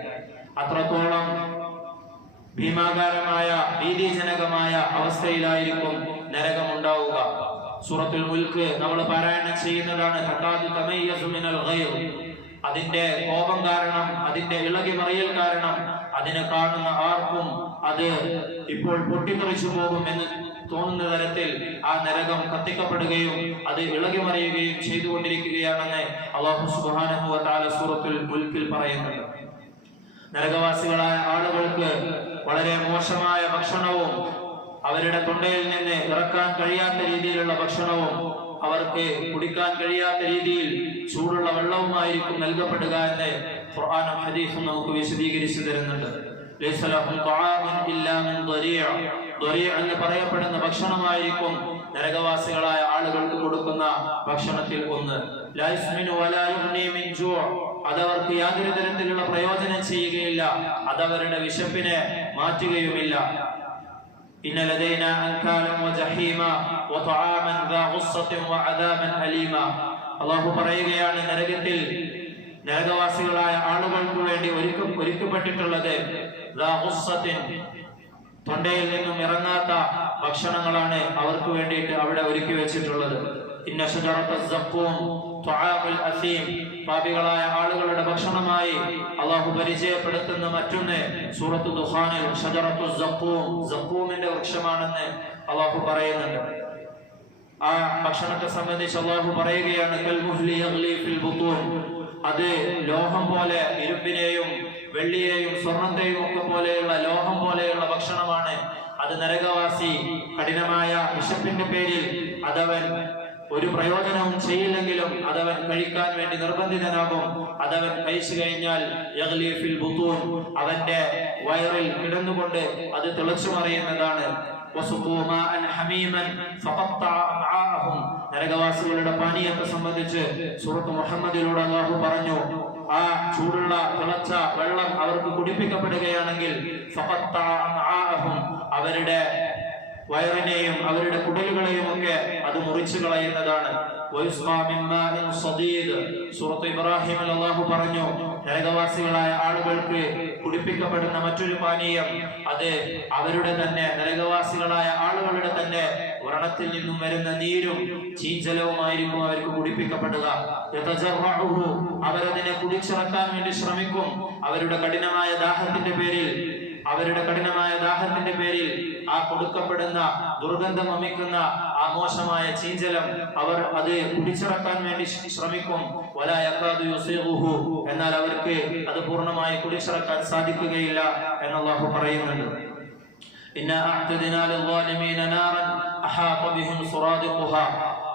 അത്രത്തോളം ഭീമാകാരമായ, ഭീതിജനകമായ അവസ്ഥയിലായിരിക്കും നരകം ഉണ്ടാവുക. സൂറത്തുൽ മുൽക്ക് നമ്മൾ പാരായണം ചെയ്യുന്നതാണ്. തകാദു തമയ്യസു മിനൽ ഗൈർ, അതിന്റെ കോപം കാരണം, അതിന്റെ ഇളകി മറിയൽ കാരണം അതിനെ കാണുന്ന ആർക്കും അത് ഇപ്പോൾ പൊട്ടിത്തെറിച്ചു പോകും എന്ന് തോന്നുന്ന തരത്തിൽ ആ നരകം കത്തിക്കപ്പെടുകയും അത് ഇളകി മറിയുകയും ചെയ്തുകൊണ്ടിരിക്കുകയാണെന്ന് അല്ലാഹു സുബ്ഹാനഹു വ തആല സൂറത്തുൽ മുൽക്കിൽ പറയുന്നുണ്ട്. നരകവാസികളായ ആളുകൾക്ക് വളരെ മോശമായ ഭക്ഷണവും, അവരുടെ തൊണ്ടയിൽ നിന്ന് ഇറക്കാൻ കഴിയാത്ത രീതിയിലുള്ള ഭക്ഷണവും, അവർക്ക് കുടിക്കാൻ കഴിയാത്ത രീതിയിൽ ചൂടുള്ള വെള്ളവുമായിരിക്കും നൽകപ്പെടുക എന്ന് ഖുർആനും ഹദീസും നമുക്ക് വിശദീകരിച്ചു തരുന്നുണ്ട്. ലൈസ ലഹും തആമുൻ ഇല്ലാ മിൻ ദരീഅ, ദരീഅ എന്ന് പറയപ്പെടുന്ന ഭക്ഷണമായിരിക്കും നരകവാസികളായ ആളുകൾക്ക് കൊടുക്കുന്ന ഭക്ഷണത്തിൽ ഒന്ന്. ലാ യുസ്മിനു വലാ യുഗ്നി മിൻ ജൂ', അതവർക്ക് യാതൊരു തരത്തിലുള്ള പ്രയോജനം ചെയ്യുകയില്ല, അതവരുടെ വിശപ്പിനെ മാറ്റുകയുമില്ല. ഇന്ന ലദൈനാ അൻകാലൻ വജഹീമ വതആമൻ ദാ ഗുസ്സത്തിൻ വഅദാബൻ അലീമ, അല്ലാഹു പറയുകയാണ്, നരകത്തിൽ നരകവാസികളായ ആളുകൾക്ക് വേണ്ടി ഒരുക്കപ്പെട്ടിട്ടുള്ളത് ദാ ഗുസ്സത്തിൻ, തൊണ്ടയിൽ നിന്നും ഇറങ്ങാത്ത ഭക്ഷണങ്ങളാണ് അവർക്ക് വേണ്ടിയിട്ട് അവിടെ ഒരുക്കി വെച്ചിട്ടുള്ളത്. ഇന്ന ശജറത്തുസ് സഖൂം തുആമുൽ അസീം, പാപികളായ ആളുകളുടെ ഭക്ഷണമായി അല്ലാഹു പരിചയപ്പെടുത്തുന്ന മറ്റൊന്ന് സൂറത്തു ദുഖാനിൽ ശജറത്തുസ് സഖൂം, സഖൂമിന്റെ വൃക്ഷമാണെന്ന് അല്ലാഹു പറയുന്നുണ്ട്. ആ ഭക്ഷണത്തെ സംബന്ധിച്ച് അല്ലാഹു പറയുകയാണ്, കൽ മുഹ്ലി യഗ്ലി ഫിൽ ബുതൂൻ, അത് ലോഹം പോലെ, ഇരുമ്പിനെയും വെള്ളിയെയും സ്വർണത്തെയും ഒക്കെ പോലെയുള്ള ലോഹം പോലെയുള്ള ഭക്ഷണമാണ്. അത് നരകവാസി കഠിനമായ വിശപ്പിന്റെ പേരിൽ അതവൻ ഒരു പ്രയോജനവും ചെയ്യില്ലെങ്കിലും അതവൻ കഴിക്കാൻ വേണ്ടി നിർബന്ധിതനാകും. അതവൻ കഴിച്ചു കഴിഞ്ഞാൽ യഗ്ലി ഫിൽ ബുത്തൂൻ, അവന്റെ വയറിൽ കിടന്നുകൊണ്ട് അത് തിളച്ചു മറിയുന്നതാണ്. നരകവാസികളുടെ പാനീയത്തെ സംബന്ധിച്ച് സൂറത്ത് മുഹമ്മദിലൂടെ അല്ലാഹു പറഞ്ഞു, ആ ചൂടുള്ള തിളച്ച വെള്ളം അവർക്ക് കുടിപ്പിക്കപ്പെടുകയാണെങ്കിൽ അവരുടെ വയറിനെയും അവരുടെ കുടലുകളെയും ഒക്കെ അത് മുറിച്ചു കളയുന്നതാണ്. സൂറത്ത് ഇബ്രാഹിമിൽ അല്ലാഹു പറഞ്ഞു, നരകവാസികളായ ആളുകൾക്ക് കുടിപ്പിക്കപ്പെടുന്ന മറ്റൊരു പാനീയം അത് അവരുടെ തന്നെ നരകവാസികളായ ആളുകളുടെ തന്നെ വ്രണത്തിൽ നിന്നും വരുന്ന നീരും ചീഞ്ചലവുമായിരിക്കും അവർക്ക് കുടിപ്പിക്കപ്പെടുക. അവരതിനെ കുടിച്ചിറക്കാൻ വേണ്ടി ശ്രമിക്കും. അവരുടെ കഠിനമായ ദാഹത്തിന്റെ പേരിൽ ആ കൊടുക്കപ്പെടുന്ന ദുർഗന്ധം വമിക്കുന്ന ആ മോശമായ ചീഞ്ചലം അവർ അത് കുടിച്ചിറക്കാൻ വേണ്ടി ശ്രമിക്കും. എന്നാൽ അവർക്ക് അത് പൂർണ്ണമായി കുടിച്ചിറക്കാൻ സാധിക്കുകയില്ല എന്ന് അല്ലാഹു പറയുന്നുണ്ട്.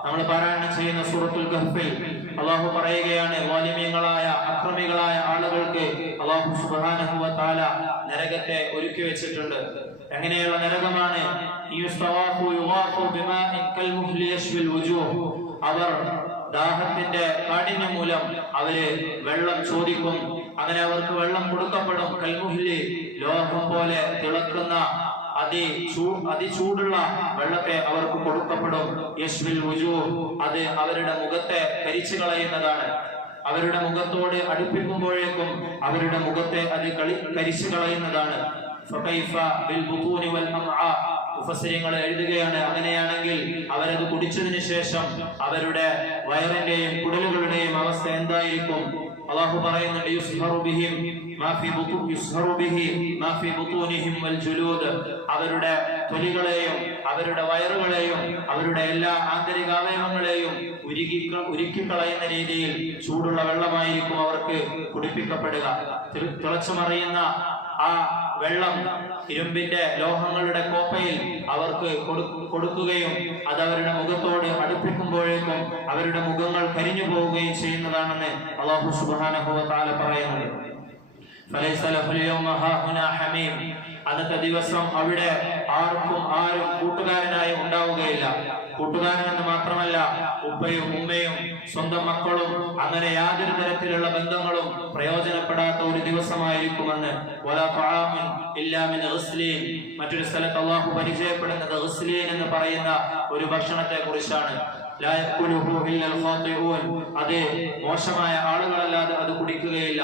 നമ്മൾ പാരായണം ചെയ്യുന്ന സൂറത്തുൽ കഹ്ഫിൽ അല്ലാഹു പറയുകയാണ്, വാലിമീങ്ങളായ അക്രമികളായ ആളുകൾക്ക് അല്ലാഹു സുബ്ഹാനഹു വ തആല നരകത്തെ ഒരുക്കി വെച്ചിട്ടുണ്ട്. എങ്ങനെയുള്ള നരകമാണ്? അവർ ദാഹത്തിന്റെ കാഠിന്യം മൂലം അവര് വെള്ളം ചോദിക്കും. അങ്ങനെ അവർക്ക് വെള്ളം കൊടുക്കപ്പെടും. കൽമുഹ്ലി, ലോഹം പോലെ തിളക്കുന്ന അതിചൂടുള്ള വെള്ളത്തെ അവർക്ക് കൊടുക്കപ്പെടും. യശ്വിൽ വുജൂഹ്, അത് അവരുടെ മുഖത്തെ കരിച്ചു കളയുന്നതാണ്. അവരുടെ മുഖത്തോട് അടുപ്പിക്കുമ്പോഴേക്കും അവരുടെ മുഖത്തെ അത് കരിച്ചു കളയുന്നതാണ്. മുഫസ്സിരിങ്ങൾ എഴുതുകയാണ്, അങ്ങനെയാണെങ്കിൽ അവരത് കുടിച്ചതിന് ശേഷം അവരുടെ വയറിന്റെയും കുടലുകളുടെയും അവസ്ഥ എന്തായിരിക്കും? അല്ലാഹു പറയുന്നുണ്ട്, അവരുടെ തൊലികളെയും അവരുടെ വയറുകളെയും അവരുടെ എല്ലാ ആന്തരിക അവയവങ്ങളെയും ഉരുക്കിക്കളയുന്ന രീതിയിൽ ചൂടുള്ള വെള്ളമായിരിക്കും അവർക്ക് കുടിപ്പിക്കപ്പെടുക. തിളച്ചു മറിയുന്ന ആ വെള്ളം ഇരുമ്പിന്റെ ലോഹങ്ങളുടെ കോപ്പയിൽ അവർക്ക് കൊടുക്കുകയും അത് അവരുടെ മുഖത്തോട് അടുപ്പിക്കുമ്പോഴേക്കും അവരുടെ മുഖങ്ങൾ കരിഞ്ഞു പോവുകയും ചെയ്യുന്നതാണെന്ന് അല്ലാഹു സുബ്ഹാനഹു വ തആല പറയുന്നുണ്ട്. അന്നത്തെ ദിവസം അവിടെ ആരും കൂട്ടുകാരനായി ഉണ്ടാവുകയില്ല. കൂട്ടുകാരനെന്ന് മാത്രമല്ല, ഉപ്പയും ഉമ്മയും സ്വന്തം മക്കളും അങ്ങനെ യാതൊരു തരത്തിലുള്ള ബന്ധങ്ങളും പ്രയോജനപ്പെടാത്ത ഒരു ദിവസമായിരിക്കുമെന്ന്. മറ്റൊരു സ്ഥലത്ത് അല്ലാഹു പരിചയപ്പെടുന്നത് ഗസ്ലീൻ എന്ന് പറയുന്ന ഒരു ഭക്ഷണത്തെ കുറിച്ചാണ്. അത് മോശമായ ആളുകളല്ലാതെ അത് കുടിക്കുകയില്ല.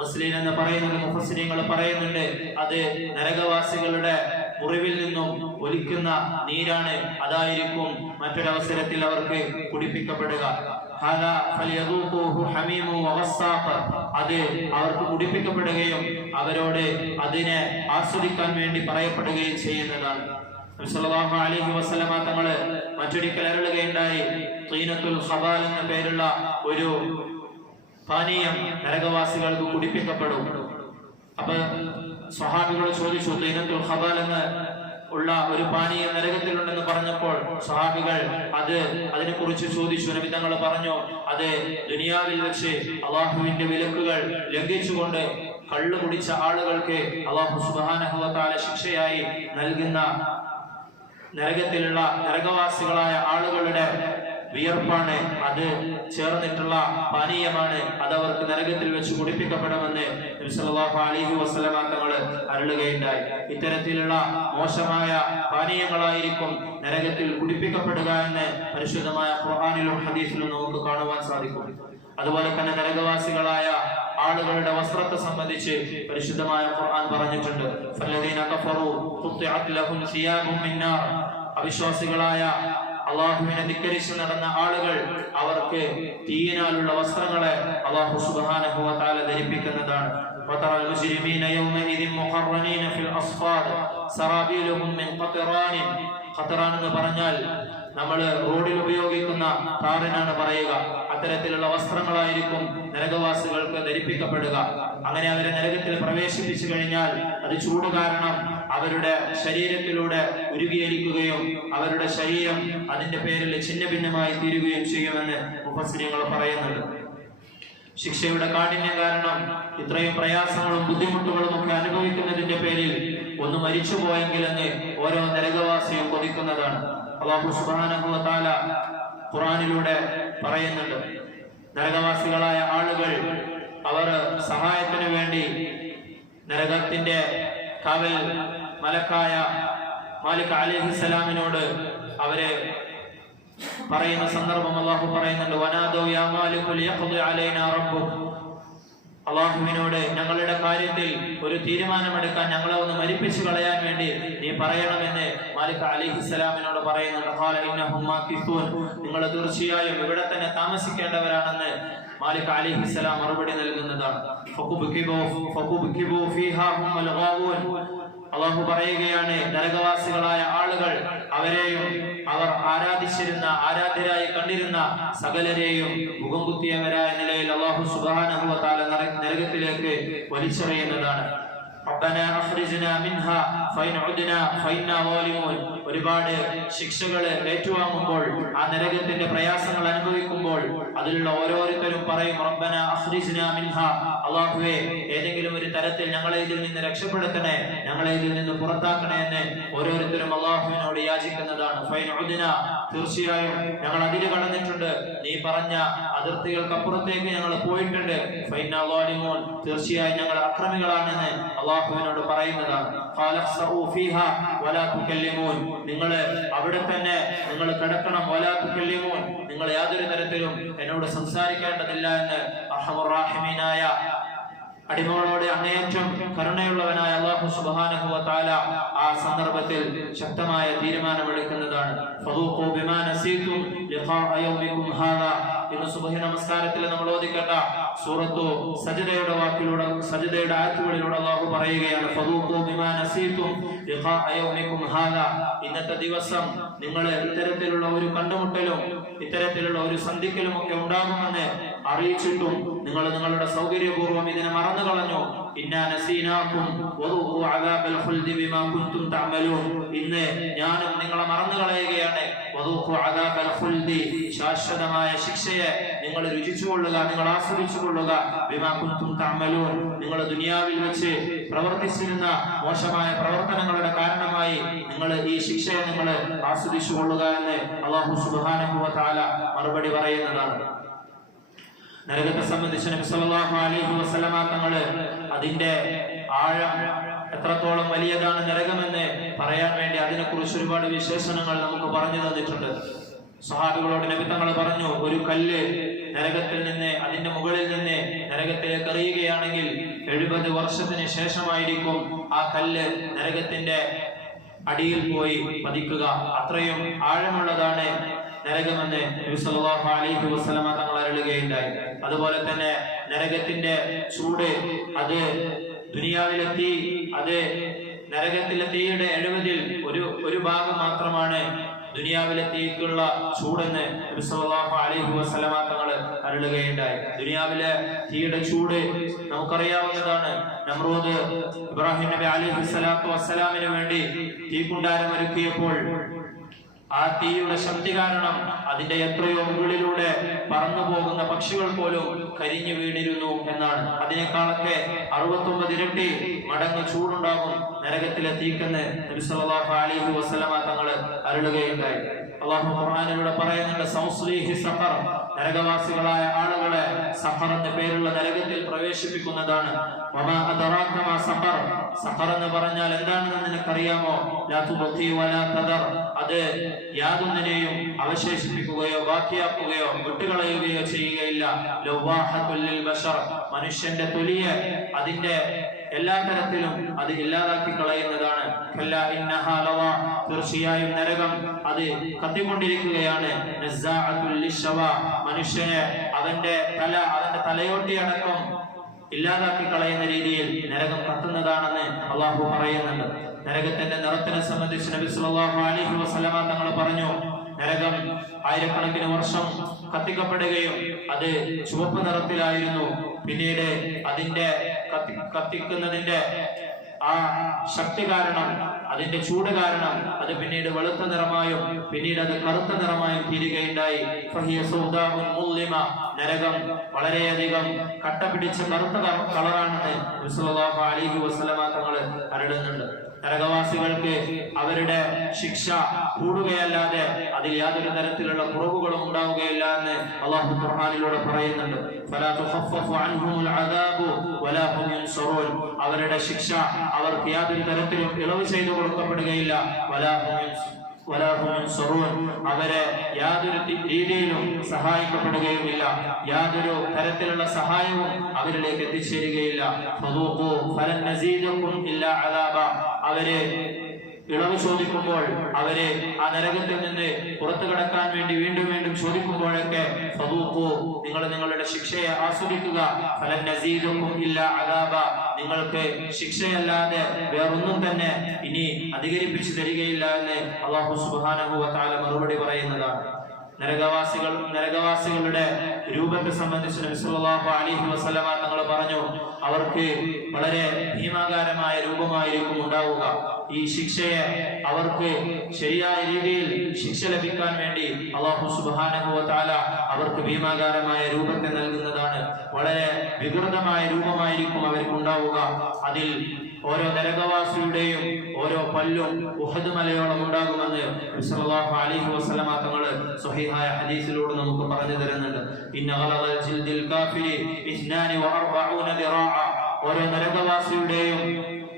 ഗസ്ലീൻ എന്ന് പറയുന്നത് മുഫസ്സിരീങ്ങൾ പറയുന്നുണ്ട്, അത് നരകവാസികളുടെ മുറിവിൽ നിന്നും ഒലിക്കുന്ന നീരാണ്. അതായിരിക്കും മറ്റൊരവസരത്തിൽ അവർക്ക് കുടിപ്പിക്കപ്പെടുക. അത് അവർക്ക് കുടിപ്പിക്കപ്പെടുകയും അവരോട് അതിനെ ആസ്വദിക്കാൻ വേണ്ടി പറയപ്പെടുകയും ചെയ്യുന്നതാണ്. സല്ലല്ലാഹു അലൈഹി വസല്ലമ തങ്ങള് മറ്റൊരിക്കൽ അരുളുകയുണ്ടായി, തീനത്തുൽ ഖബാൽ എന്ന പേരുള്ള ഒരു പാനീയം നരകവാസികൾക്ക് കുടിപ്പിക്കപ്പെടും. അപ്പൊ സ്വഹാബികൾ ചോദിച്ചു, തീനത്തുൽ ഖബാൽ എന്ന് ഉള്ള ഒരു പാനീയം നരകത്തിലുണ്ടെന്ന് പറഞ്ഞപ്പോൾ സ്വഹാബികൾ അതിനെ കുറിച്ച് ചോദിച്ചു. നബി തങ്ങൾ പറഞ്ഞു, അത് ദുനിയാവിൽ വെച്ച് അള്ളാഹുവിന്റെ വിലക്കുകൾ ലംഘിച്ചുകൊണ്ട് കള്ളു കുടിച്ച ആളുകൾക്ക് അള്ളാഹു സുബ്ഹാനഹു വ തആല ശിക്ഷയായി നൽകുന്ന നരകത്തിലുള്ള നരകവാസികളായ ആളുകളുടെ വിയർപ്പാണ്, അത് ചേർന്നിട്ടുള്ള പാനീയമാണ്. അത് അവർക്ക് നരകത്തിൽ വെച്ച് കുടിപ്പിക്കപ്പെടുമെന്ന് നബി സല്ലല്ലാഹു അലൈഹി വസല്ലമ തങ്ങൾ അരുളുകയുണ്ടായി. ഇത്തരത്തിലുള്ള മോശമായ പാനീയങ്ങളായിരിക്കും നരകത്തിൽ കുടിപ്പിക്കപ്പെടുക എന്ന് പരിശുദ്ധമായ ഖുർആനിലും ഹദീസിലും നമുക്ക് കാണുവാൻ സാധിക്കും. അതുപോലെ തന്നെ നരകവാസികളായ ആളുകളുടെ വസ്ത്രത്തെ സംബന്ധിച്ച് പരിശുദ്ധമായ ഖുർആൻ പറഞ്ഞിട്ടുണ്ട്, ഫല്ലദീന കഫറു ഖുത്തിഅത് ലഹും സിയാബും മിൻ നാർ. അവിശ്വാസികളായ അല്ലാഹുവിനെ ധിക്കരിച്ച് നടന്ന ആളുകൾ അവർക്ക് തീയിനാലുള്ള വസ്ത്രങ്ങളെ അല്ലാഹു സുബ്ഹാനഹു വ തആല ധരിപ്പിക്കുന്നതാണ്. വതറൽ മുജ്രിമീന യൗമഇദിൻ മുഖറനീന ഫിൽ അസ്ഫാദ് സറാബീലുഹും മിൻ ഖത്റാൻ. ഖത്റാൻ എന്ന് പറഞ്ഞാൽ നമ്മൾ റോഡിൽ ഉപയോഗിക്കുന്ന താറിനാണ് പറയുക. അത്തരത്തിലുള്ള വസ്ത്രങ്ങളായിരിക്കും നരകവാസികൾക്ക് ധരിപ്പിക്കപ്പെടുക. അങ്ങനെ അവരെ നരകത്തിൽ പ്രവേശിപ്പിച്ചു കഴിഞ്ഞാൽ അത് ചൂട് കാരണം അവരുടെ ശരീരത്തിലൂടെ ഉരുകിയിരിക്കുകയും അവരുടെ ശരീരം അതിന്റെ പേരിൽ ഛിന്ന ഭിന്നമായി തീരുകയും ചെയ്യുമെന്ന് മുഫസ്സിറുകൾ പറയുന്നുണ്ട്. ശിക്ഷയുടെ കാഠിന്യം കാരണം ഇത്രയും പ്രയാസങ്ങളും ബുദ്ധിമുട്ടുകളും ഒക്കെ അനുഭവിക്കുന്നതിന്റെ പേരിൽ ഒന്ന് മരിച്ചുപോയെങ്കിലെന്ന് ഓരോ നരകവാസിയും കൊതിക്കുന്നതാണ്. അല്ലാഹു സുബ്ഹാനഹു വ തആല ഖുർആനിലൂടെ പറയുന്നുണ്ട്, നരകവാസികളായ ആളുകൾ അവർ സഹായത്തിന് വേണ്ടി നരകത്തിന്റെ കാവൽ മലക്കായ മാലിക് അലൈഹിസ്സലാമിനോട് അവരെ പറയുന്ന സന്ദർഭം അല്ലാഹു പറയുന്നുണ്ട്, വനാദോ യാ മാലികു ലിയഖ്ദി അലൈനാ റബ്ബുക്, അല്ലാഹുവിനോട് ഞങ്ങളുടെ കാര്യത്തിൽ ഒരു തീരുമാനമെടുക്കാൻ, ഞങ്ങളെ ഒന്ന് മരിപ്പിച്ചു കളയാൻ വേണ്ടി നീ പറയണമെന്ന് മാലിക് അലൈഹിസ്സലാമിനോട് പറയുന്നുണ്ട്. ഖാല ഇന്നഹും മാകിസൂൻ, നിങ്ങൾ തീർച്ചയായും ഇവിടെ തന്നെ താമസിക്കേണ്ടവരാണെന്ന് മാലിക് അലൈഹിസ്സലാം മറുപടി നൽകുന്നതാണ്. ഫകുബ്കിബൂ ഫീഹാ ഹുമുൽ ഗാവൂൻ, അല്ലാഹു പറയുകയാണ്, നരകവാസികളായ ആളുകൾ അവരെയും അവർ ആരാധിച്ചിരുന്ന ആരാധ്യരായി കണ്ടിരുന്ന സകലരെയും മുഖം കുത്തിയവരായ നിലയിൽ അല്ലാഹു സുബ്ഹാനഹു വ തആല നരകത്തിലേക്ക് വലിച്ചെറിയുന്നതാണ്. റബ്ബനാ അഖ്രിജ്നാ മിൻഹാ ഫൈൻ ഉദ്നാ ഫൈന്നാ ളാലിമൂൻ, ഒരുപാട് ശിക്ഷകൾ ഏറ്റുവാങ്ങുമ്പോൾ, ആ നരകത്തിന്റെ പ്രയാസങ്ങൾ അനുഭവിക്കുമ്പോൾ അതിലുള്ള ഓരോരുത്തരും പറയും, റബ്ബനാ അഖ്രിജ്നാ മിൻഹാ, അല്ലാഹുവേ ഏതെങ്കിലും ഒരു തരത്തിൽ ഞങ്ങളെ ഇതിൽ നിന്ന് രക്ഷപ്പെടുത്തണേ, ഞങ്ങളെ ഇതിൽ നിന്ന് പുറത്താക്കണേ എന്ന് ഓരോരുത്തരും അല്ലാഹുവിനോട് യാചിക്കുന്നതാണ്. ഫൈൻ ഉദ്നാ, തീർച്ചയായും ഞങ്ങൾ അതിര് കടന്നിട്ടുണ്ട്, നീ പറഞ്ഞ അതിർത്തികൾക്കപ്പുറത്തേക്ക് ഞങ്ങൾ പോയിട്ടുണ്ട്. ഫൈന്നാ ളാലിമൂൻ, തീർച്ചയായും ഞങ്ങൾ അക്രമികളാണെന്ന് അല്ലാഹുവിനോട് പറയുന്നതാണ്. ഖാലഖ്സഊ ഫീഹാ വലാ തുകല്ലിമൂൻ, നിങ്ങൾ അവിടെ തന്നെ നിങ്ങൾ കിടക്കണം. വലാ തുകല്ലിമൂൻ, നിങ്ങൾ യാതൊരു തരത്തിലും എന്നോട് സംസാരിക്കേണ്ടതില്ല എന്ന് അർഹമുർ റഹീമീനായ അടിമകളോട് അങ്ങേയറ്റം കരുണയുള്ളവനായ അല്ലാഹു സുബ്ഹാനഹു വ തആല ആ സന്ദർഭത്തിൽ ശക്തമായ തീരുമാനമെടുക്കുന്നതാണ്. ഫദൂഖൂ ബിമാ നസീതും ലിഖാഅ യൗമികും ഹാദാ, ഇന്ന് സുബ്ഹി നമസ്കാരത്തിൽ നമ്മൾ ഓതിക്കേണ്ട സൂറത്തു സജ്ദയുടെ വാക്കിലൂടെ, സജ്ദയുടെ ആയത്തുകളിലൂടെ അല്ലാഹു പറയുകയാണ്, ഫദൂഖൂ ബിമാ നസീതും ലിഖാഅ യൗമികും ഹാദാ, ഇന്നത്തെ ദിവസം നിങ്ങൾ ഇത്തരത്തിലുള്ള ഒരു കണ്ടുമുട്ടലും ഇത്തരത്തിലുള്ള ഒരു സന്ധിക്കലും ഒക്കെ ഉണ്ടാകുമെന്ന് അറിയിച്ചിട്ടും നിങ്ങൾ നിങ്ങളുടെ സൗകര്യപൂർവ്വം ഇതിനെ മറന്നു കളഞ്ഞു. ഇന്നാ നസീനാകും വദൂഖു അദാബൽ ഖുൽദി ബിമാ കുൻതും തഅമലൂൻ, ഇന്ന് ഞാനും നിങ്ങളെ മറന്നു കളയുകയാണ്. വദൂഖു അദാബൽ ഖുൽദി, ശാശ്വതമായ ശിക്ഷയെ നിങ്ങൾ രുചിച്ചുകൊള്ളുക, നിങ്ങൾ ആസ്വദിച്ചുകൊള്ളുക. ബിമാ കുൻതും തഅമലൂൻ, നിങ്ങൾ ദുനിയാവിൽ വെച്ച് പ്രവർത്തിച്ചിരുന്ന മോശമായ പ്രവർത്തനങ്ങളുടെ കാരണമായി നിങ്ങൾ ഈ ശിക്ഷയെ നിങ്ങൾ ആസ്വദിച്ചുകൊള്ളുക എന്ന് അല്ലാഹു സുബ്ഹാനഹു വ തആല മറുപടി പറയുന്നതാണ്. നരകത്തെ സംബന്ധിച്ച് നബി സല്ലല്ലാഹു അലൈഹി വസല്ലമ തങ്ങൾ അതിന്റെ ആഴം എത്രത്തോളം വലിയതാണ് നരകമെന്ന് പറയാൻ വേണ്ടി അതിനെക്കുറിച്ച് ഒരുപാട് വിശേഷണങ്ങൾ നമുക്ക് പറഞ്ഞു തന്നിട്ടുണ്ട്. സ്വഹാബികളോട് നബി തങ്ങൾ പറഞ്ഞു, ഒരു കല്ല് നരകത്തിൽ നിന്ന്, അതിന്റെ മുകളിൽ നിന്ന് നരകത്തിലേക്ക് എറിയുകയാണെങ്കിൽ 70 വർഷത്തിന് ശേഷമായിരിക്കും ആ കല്ല് നരകത്തിന്റെ അടിയിൽ പോയി പതിക്കുക. അത്രയും ആഴമുള്ളതാണ് നരകമെന്ന് നബി സല്ലല്ലാഹു അലൈഹി വസല്ലമ തങ്ങൾ അരുളുകയുണ്ടായി. അതുപോലെ തന്നെ നരകത്തിന്റെ ചൂട്, അത് ദുനിയാവിലെ തീ, അത് നരകത്തിലെ തീയുടെ 70-ൽ ഒരു ഭാഗം മാത്രമാണ് ദുനിയാവിലെ തീക്കുള്ള ചൂടെന്ന് നബി സല്ലല്ലാഹു അലൈഹി വസല്ലമ തങ്ങൾ അരുളുകയുണ്ടായി. ദുനിയാവിലെ തീയുടെ ചൂട് നമുക്കറിയാവുന്നതാണ്. നമ്രൂദ് ഇബ്രാഹിം നബി അലൈഹി സ്വലാത്തു വസ്സലാമിന് വേണ്ടി തീക്കുണ്ടാരം ഒരുക്കിയപ്പോൾ ആ തീയുടെ ശക്തി കാരണം അതിന്റെ എത്രയോ മുകളിലൂടെ പറന്നു പോകുന്ന പക്ഷികൾ പോലും കരിഞ്ഞു വീണിരുന്നു എന്നാണ്. അതിനേക്കാളൊക്കെ 69 ഇരട്ടി മടങ്ങ് ചൂടുണ്ടാകും നരകത്തിലെ തീക്കെന്ന് നബി സല്ലല്ലാഹു അലൈഹി വസല്ലമ തങ്ങൾ അരുളുകയുണ്ടായി. അല്ലാഹു ഖുർആനിലൂടെ പറയുന്നുണ്ട്, സൗസ്ലീഹി സഖർ, നരകവാസികളായ ആളുകളെ സഖർ എന്ന പേരുള്ള നരകത്തിൽ പ്രവേശിപ്പിക്കുന്നതാണ്. വമാ അദറാക മാ സഖർ, സഖർ എന്ന് പറഞ്ഞാൽ എന്താണെന്ന് നിനക്കറിയാമോ? ലാ തുബഖി വലാ തദർ, അത് യാതൊന്നിനെയും അവശേഷിപ്പിക്കുകയോ ബാക്കിയാക്കുകയോ വിട്ടുകളയുകയോ ചെയ്യുകയില്ല. ലവാഹത്തുൽ ലിൽ ബശർ, മനുഷ്യന്റെ തൊലിയെ അതിന്റെ എല്ലാ തരത്തിലും അത് ഇല്ലാതാക്കി കളയുന്നതാണ്. കല്ലാ ഇന്നഹാ ലവാ, തീർച്ചയായും നരകം അത് കത്തിക്കൊണ്ടിരിക്കുകയാണ്. നസ്സാഅത്തുൽ ലിശ്ശവാ, മനുഷ്യനെ അവന്റെ തലയോട്ടി അടക്കം ഇല്ലാതാക്കി കളയുന്ന രീതിയിൽ നരകം കത്തുന്നതാണെന്ന് അല്ലാഹു പറയുന്നുണ്ട്. നരകത്തിന്റെ നിറത്തിനെ സംബന്ധിച്ച് നബി സല്ലല്ലാഹു അലൈഹി വസല്ലമ തങ്ങൾ പറഞ്ഞു, നരകം ആയിരക്കണക്കിന് വർഷം കത്തിക്കപ്പെടുകയും അത് ചുവപ്പ് നിറത്തിലായിരുന്നു. പിന്നീട് അതിന്റെ കത്തിക്കുന്നതിന്റെ ആ ശക്തി കാരണം, അതിന്റെ ചൂട് കാരണം അത് പിന്നീട് വെളുത്ത നിറമായും പിന്നീട് അത് കറുത്ത നിറമായും തീരുകയുണ്ടായി. നരകം വളരെയധികം കട്ട പിടിച്ച കറുത്ത കളറാണെന്ന് നബി സല്ലല്ലാഹു അലൈഹി വസല്ലമ തങ്ങൾ അരുളുന്നുണ്ട്. നരകവാസികൾക്ക് അവരുടെ ശിക്ഷ കൂടുകയല്ലാതെ അതിൽ യാതൊരു തരത്തിലുള്ള കുറവുകളും ഉണ്ടാവുകയില്ല എന്ന് അല്ലാഹു ഖുർആനിലൂടെ പറയുന്നുണ്ട്. ഫലാ തുഖഫഫു അൻഹുൽ അദാബു വലാ ഹും യുൻസറൂൻ. അവരുടെ ശിക്ഷ അവർക്ക് യാതൊരു തരത്തിലും ഇളവ് ചെയ്തു കൊടുക്കപ്പെടുകയില്ല. അവരെ യാതൊരു രീതിയിലും സഹായിക്കപ്പെടുകയുമില്ല. യാതൊരു തരത്തിലുള്ള സഹായവും അവരിലേക്ക് എത്തിച്ചേരുകയില്ല. അവരെ ഇളവ് ചോദിക്കുമ്പോൾ, അവരെ ആ നരകത്തിൽ നിന്ന് പുറത്തു കടക്കാൻ വേണ്ടി വീണ്ടും വീണ്ടും ചോദിക്കുമ്പോഴൊക്കെ നിങ്ങൾ നിങ്ങളുടെ ശിക്ഷയെ ആസ്വദിക്കുക, നിങ്ങൾക്ക് ശിക്ഷയല്ലാതെ വേറൊന്നും തന്നെ ഇനി അധികരിപ്പിച്ചു തരികയില്ല എന്ന് അല്ലാഹു സുബ്ഹാനഹു വ തആല മറുപടി പറയുന്നതാണ്. നരകവാസികളുടെ രൂപത്തെ സംബന്ധിച്ച് നബി സല്ലല്ലാഹു അലൈഹി വസല്ലമ തങ്ങൾ പറഞ്ഞു, അവർക്ക് വളരെ ഭീമാകാരമായ രൂപമായിരിക്കും ഉണ്ടാവുക. ഈ ശിക്ഷയെ അവർക്ക് ശരിയായ രീതിയിൽ ശിക്ഷ ലഭിക്കാൻ വേണ്ടി അല്ലാഹു സുബ്ഹാനഹു വ തആല അവർക്ക് ഭീമാകാരമായ രൂപത്തെ നൽകുന്നതാണ്. വളരെ വികൃതമായ രൂപമായിരിക്കും അവർക്ക് ഉണ്ടാവുക. അതിൽ ഓരോ നരകവാസിയുടെയും ഓരോ പല്ലും ഉഹദ് മലയോളം ഉണ്ടാകുമെന്ന് നബി സല്ലല്ലാഹു അലൈഹി വസല്ലമ തങ്ങൾ സ്വഹീഹായ ഹദീസിലൂടെ നമുക്ക് പറഞ്ഞു തരുന്നുണ്ട്. ഇന്ന ഗലദൽ ജിൽദിൽ കാഫിരി 42 ദിറാഅ. ഓരോ നരകവാസിയുടെയും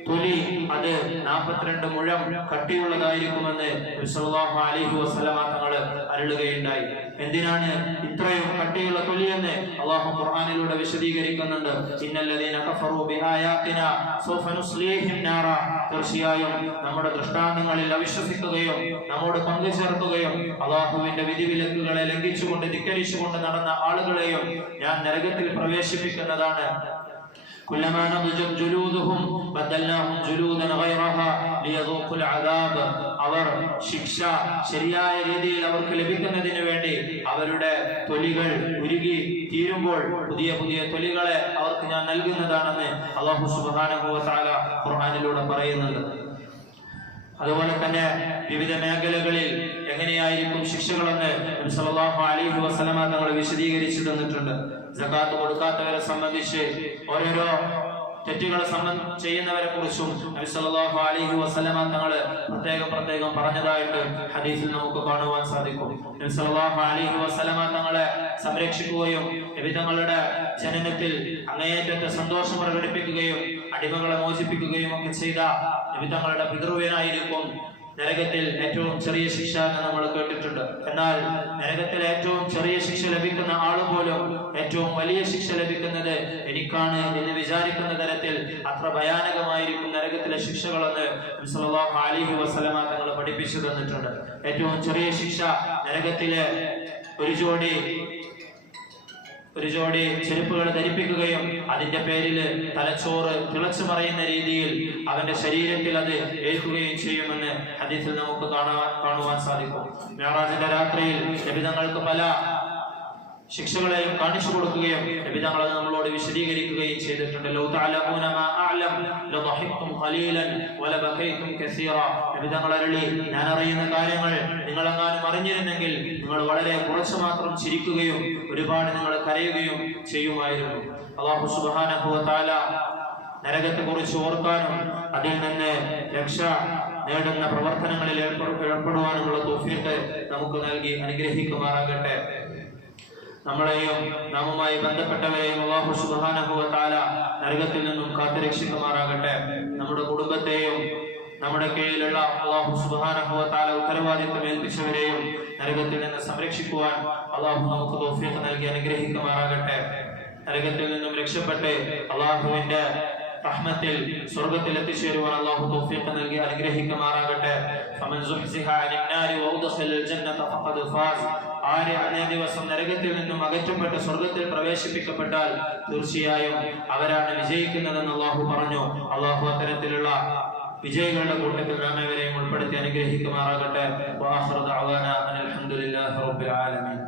തൊലി അത് 42 മുഴം കട്ടിയുള്ളതായിരിക്കുമെന്ന് നബി സല്ലല്ലാഹു അലൈഹി വസല്ലമ തങ്ങൾ അരുളുകയുണ്ടായി. എന്തിനാണ് ഇത്രയും കട്ടിയുള്ള തൊലിയെന്ന് അല്ലാഹു ഖുർആനിലൂടെ വിശദീകരിക്കുന്നുണ്ട്. ഇന്നല്ലദീന കഫറു ബിആയാതിനാ സൗഫ നുസ്ലീഹിം നാറ. തീർച്ചയായും നമ്മുടെ ദൃഷ്ടാന്തങ്ങളിൽ അവിശ്വസിക്കുകയും നമ്മോട് പങ്കുചേർക്കുകയും അല്ലാഹുവിന്റെ വിധിവിലക്കുകളെ ലംഘിച്ചുകൊണ്ട് ധിക്കരിച്ചുകൊണ്ട് നടന്ന ആളുകളെയും ഞാൻ നരകത്തിൽ പ്രവേശിപ്പിക്കുന്നതാണ്. كلما نضجت جلودهم بدلناهم جلودا غيرها ليذوقوا العذاب. അവർ ശിക്ഷ ശരിയായ രീതിയിൽ അവർക്ക് ലഭിക്കുന്നതിന് വേണ്ടി അവരുടെ തൊലികൾ ഉരുകി തീരുമ്പോൾ പുതിയ പുതിയ തൊലികളെ അവർക്ക് ഞാൻ നൽകുന്നതാണെന്ന് അല്ലാഹു സുബ്ഹാനഹു വ തആല ഖുർആനിലൂടെ പറയുന്നുണ്ട്. അതുപോലെ തന്നെ വിവിധ മേഖലകളിൽ എങ്ങനെയായിരിക്കും ശിക്ഷകളെന്ന് നബി സല്ലല്ലാഹു അലൈഹി വസല്ലമ തങ്ങൾ വിശദീകരിച്ചു തന്നിട്ടുണ്ട്. സകാത്ത് കൊടുക്കാത്തവരെ സംബന്ധിച്ച്, ഓരോരോ തെറ്റുകൾ ചെയ്യുന്നവരെ കുറിച്ചും നബി സല്ലല്ലാഹു അലൈഹി വസല്ലമ തങ്ങൾ പ്രത്യേകം പറഞ്ഞതായിട്ട് ഹദീസിൽ നമുക്ക് കാണുവാൻ സാധിക്കും. നബി സല്ലല്ലാഹു അലൈഹി വസല്ലമ തങ്ങളെ സംരക്ഷിക്കുകയും നബി തങ്ങളുടെ ജനനത്തിൽ അങ്ങേയറ്റത്തെ സന്തോഷം പ്രകടിപ്പിക്കുകയും അടിമകളെ മോചിപ്പിക്കുകയും ഒക്കെ ചെയ്ത നബി തങ്ങളുടെ പിതൃവ്യനായിരിക്കും നരകത്തിൽ ഏറ്റവും ചെറിയ ശിക്ഷ എന്ന് നമ്മൾ കേട്ടിട്ടുണ്ട്. എന്നാൽ നരകത്തിൽ ഏറ്റവും ചെറിയ ശിക്ഷ ലഭിക്കുന്ന ആള് പോലും ഏറ്റവും വലിയ ശിക്ഷ ലഭിക്കുന്നത് എനിക്കാണ് എന്ന് വിചാരിക്കുന്ന തരത്തിൽ അത്ര ഭയാനകമായിരിക്കും നരകത്തിലെ ശിക്ഷകളെന്ന് നബി സല്ലല്ലാഹു അലൈഹി വസല്ലമ തങ്ങൾ പഠിപ്പിച്ചു തന്നിട്ടുണ്ട്. ഏറ്റവും ചെറിയ ശിക്ഷ നരകത്തിലെ ഒരു ജോഡി ചെരുപ്പുകൾ ധരിപ്പിക്കുകയും അതിന്റെ പേരിൽ തലച്ചോറ് തിളച്ചു മറിയുന്ന രീതിയിൽ അവന്റെ ശരീരത്തിൽ അത് ഏൽക്കുകയും ചെയ്യുമെന്ന് ഹദീസിൽ നമുക്ക് കാണുവാൻ സാധിക്കും. മിഅ്റാജിന്റെ രാത്രിയിൽ നബി തങ്ങൾക്ക് പല ശിക്ഷകളെയും കാണിച്ചു കൊടുക്കുകയും നബി തങ്ങൾ നമ്മളോട് വിശദീകരിക്കുകയും ചെയ്തിട്ടുണ്ട്. ലൗ തഅലമൂന മാ അഅലം ലദഹിഖ്തും ഖലീലൻ വലബകൈതും കസീറ. നബി തങ്ങൾ അരുളി, ഞാൻ അറിയുന്ന കാര്യങ്ങൾ നിങ്ങളെങ്ങാനും അറിഞ്ഞിരുന്നെങ്കിൽ നിങ്ങൾ വളരെ കുറച്ച് മാത്രം ചിരിക്കുകയും ഒരുപാട് നിങ്ങൾ കരയുകയും ചെയ്യുമായിരുന്നു. അല്ലാഹു സുബ്ഹാനഹു വ തആല നരകത്തെ കുറിച്ച് ഓർക്കാനും അതിൽ നിന്ന് രക്ഷ നേടുന്ന പ്രവർത്തനങ്ങളിൽ ഏർപ്പെടുവാനുമുള്ള തൗഫീഖ് നമുക്ക് നൽകി അനുഗ്രഹിക്കുമാറാകട്ടെ. നമ്മളെയും നാമുമായി ബന്ധപ്പെട്ടവരെയും അല്ലാഹു സുബ്ഹാനഹു വ തആല നരകത്തിൽ നിന്നും കാത്തുരക്ഷിക്കുമാറാകട്ടെ. നമ്മുടെ കുടുംബത്തെയും നമ്മുടെ കീഴിലുള്ള അല്ലാഹു സുബ്ഹാനഹു വ തആല ഉത്തരവാദിത്വം ഏൽപ്പിച്ചവരെയും നരകത്തിൽ നിന്ന് സംരക്ഷിക്കുവാൻ അല്ലാഹു നമുക്ക് തൗഫീഖ് നൽകി അനുഗ്രഹിക്കുമാറാകട്ടെ. നരകത്തിൽ നിന്നും രക്ഷപ്പെട്ട് അല്ലാഹുവിന്റെ റഹ്മത്തിൽ സ്വർഗ്ഗത്തിൽ എത്തിച്ചേരുവാൻ അല്ലാഹു തൗഫീഖ് നൽകി അനുഗ്രഹിക്കുമാറാകട്ടെ. ഫമൻ സുഹ്സിഹ അനിൻ നാരി വഉദ്ഖിലൽ ജന്നത ഫഖദ് ഫാസ്. ആര് അന്നേ ദിവസം നരകത്തിൽ നിന്നും അകറ്റപ്പെട്ട് സ്വർഗ്ഗത്തിൽ പ്രവേശിപ്പിക്കപ്പെട്ടാൽ തീർച്ചയായും അവരാണ് വിജയിക്കുന്നതെന്ന് അല്ലാഹു പറഞ്ഞു. അല്ലാഹു അത്തരത്തിലുള്ള വിജയികളുടെ കൂട്ടത്തിൽ നാം ഏവരെയും ഉൾപ്പെടുത്തി അനുഗ്രഹിക്കുമാറാകട്ടെ. വആഖിറു ദഅവാനാ അൽഹംദുലില്ലാഹി റബ്ബിൽ ആലമീൻ.